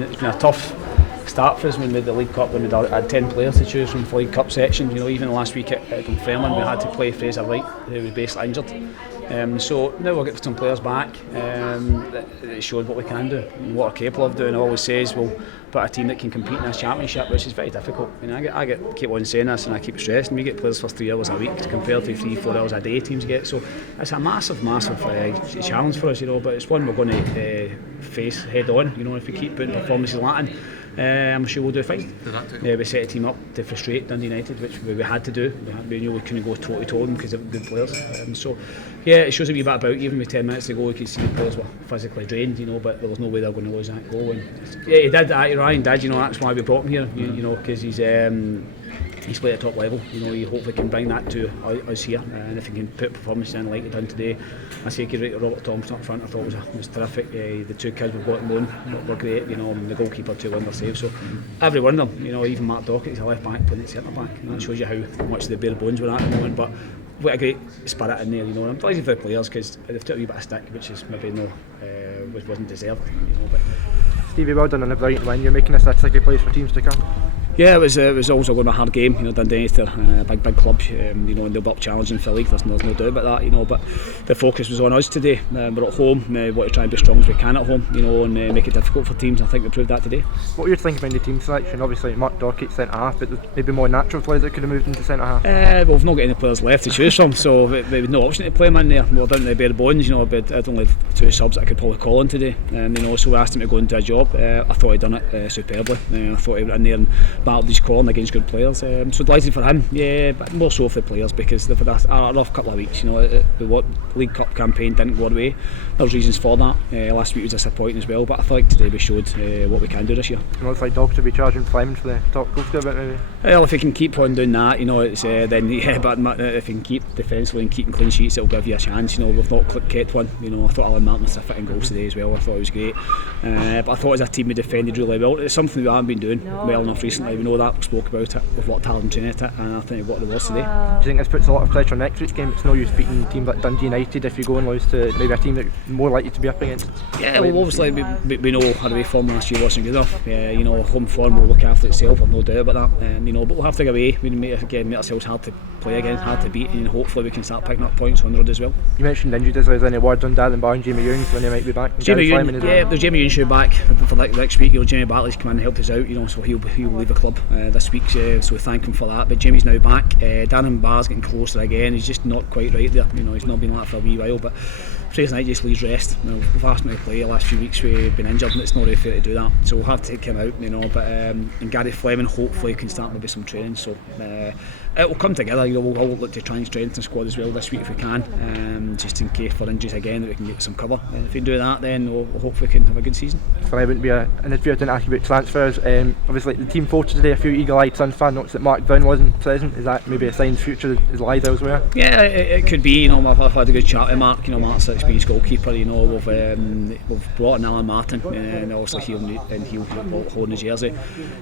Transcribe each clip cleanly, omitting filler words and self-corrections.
been a tough start for us when we had the League Cup, when we had 10 players to choose from for the League Cup section. You know, even last week at Dunfermline we had to play Fraser Wright, who was basically injured. So now we'll get some players back. It showed what we can do and what we're capable of doing. I always says we'll put a team that can compete in this championship, which is very difficult. You know, I keep on saying this and I keep stressing, we get players for 3 hours a week compared to 3-4 hours a day teams get. So it's a massive challenge for us, you know, but it's one we're going to face head on. You know, if we keep putting performances lacking, I'm sure we'll do fine. We set a team up to frustrate Dundee United, which we had to do. We knew we couldn't go toe to toe them because they were good players. So yeah, it shows a wee bit about, even with 10 minutes to go, we could see the players were physically drained, you know, but there was no way they were going to lose that goal. And yeah, he did. Ryan did. You know, that's why we brought him here. You know, because he's played at top level. You know, he hopefully can bring that to us here, and if he can put performances in like he done today. I say Robert Thompson up front, I thought was terrific. The 2 kids we've got on loan were great. You know, and the goalkeeper 2 wonder saves. So every one of them, you know, even Mark Dockett, he's a left back playing at centre back. And that shows you how much the bare bones we're at the moment. But what a great spirit in there. You know, and I'm delighted for the players because they've took a wee bit of stick, which is maybe wasn't deserved. You know, but Stevie, well done on a brilliant win. You're making this a tricky place for teams to come. Yeah, it was also going to be a hard game. You know, Dundee United, big club. You know, and they'll be up challenging for the league. There's no doubt about that. You know, but the focus was on us today. We're at home. We want to try and be as strong as we can at home. You know, and make it difficult for teams. I think we proved that today. What were you thinking about the team selection? Obviously, Mark Dockett centre half, but there's maybe more natural players that could have moved into centre half. Well, we've not got any players left to choose from, so we had no option to play him in there. We're down to the bare bones. You know, I'd only have 2 subs that I could probably call on today. You know, so we asked him to go into a job. I thought he'd done it superbly. I thought he went in there and battled his corner against good players. So delighted for him. Yeah, but more so for the players because they've had a rough couple of weeks. You know, the League Cup campaign didn't go our way. There's reasons for that. Last week was disappointing as well, but I think today we showed what we can do this year. It looks like Dogs will be charging Fleming for the top goal scorer, maybe. Well, if he can keep on doing that, you know, it's then yeah. But if he can keep defensively and keeping clean sheets, it'll give you a chance. You know, we've not kept one. You know, I thought Alan Martin was terrific in goals today as well. I thought he was great. But I thought as a team we defended really well. It's something we haven't been doing well enough recently. We know that. We spoke about it. We've worked hard and trained it, and I think what it was today. Do you think this puts a lot of pressure on next week's game? It's no use beating teams like Dundee United if you go and lose to maybe a team that's more likely to be up against. Yeah, well, obviously we know our away form last year wasn't good enough. You know, home form will look after itself. I've no doubt about that. You know, but we'll have to go away. We make ourselves hard to play against, hard to beat, and hopefully we can start picking up points on the road as well. You mentioned injuries. Is there any word on Darren Barr and Jamie Ewings when they might be back? Jamie Ewing, yeah, there's Jamie Ewing should be back for next week. You know, Jamie Bartley's come in and helped us out. You know, so he'll leave the club this week. So we thank him for that. But Jamie's now back. Darren Barr's getting closer again. He's just not quite right there. You know, he's not been like that for a wee while. But Fraser Knight just needs rest. You know, we've asked him to play the last few weeks. We've been injured, and it's not really fair to do that. So we'll have to take him out. You know, but and Gary Fleming hopefully can start maybe some training. So it will come together. You know, we'll look to try and strengthen the squad as well this week if we can, just in case for injuries again that we can get some cover. If we can do that, then we'll hopefully can have a good season. So I wouldn't be an interview. I didn't ask you about transfers. Obviously the team photo today, a few eagle-eyed Suns fans noticed that Mark Brown wasn't present. Is that maybe a sign the future is lies elsewhere? Yeah, it could be. You know, I've had a good chat with Mark. You know, Mark's an experienced goalkeeper. You know, we've brought in Alan Martin, and obviously he'll hold his jersey.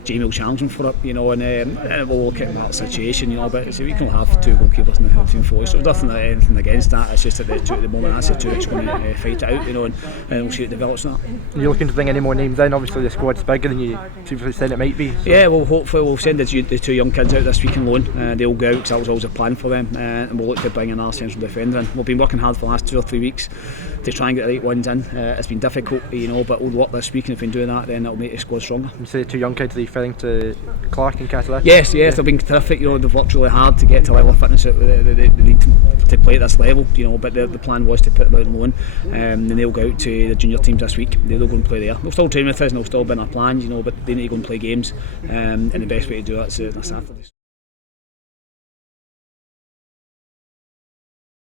Jamie will challenge him for it. You know, and we'll look at Mark's situation. You know, but so we can have 2 goalkeepers in the team photo. So there's anything against that. It's just that at the moment that's the 2 that's going to fight it out. You know, and we'll see how it develops. That. Are you looking to bring any more names in? Obviously the squad's bigger than you previously said it might be. So. Yeah, well, hopefully we'll send the 2 young kids out this week on loan. They'll go out because that was always a plan for them, and we'll look to bring another central defender in. We've been working hard for the last 2 or 3 weeks to try and get the right ones in. It's been difficult, you know, but we'll work this week, and if we can do that, then it'll make the squad stronger. You say 2 young kids, are you referring to Clark and Catalan? Yes, they've been terrific. You know, they've worked really hard to get to a level of fitness that they need to play at this level. You know, but the plan was to put them out on loan, and they'll go out to the junior teams this week. They'll go and play there. They'll still train with us, and they'll still be in our plans, you know, but they need to go and play games, and the best way to do that is on Saturdays.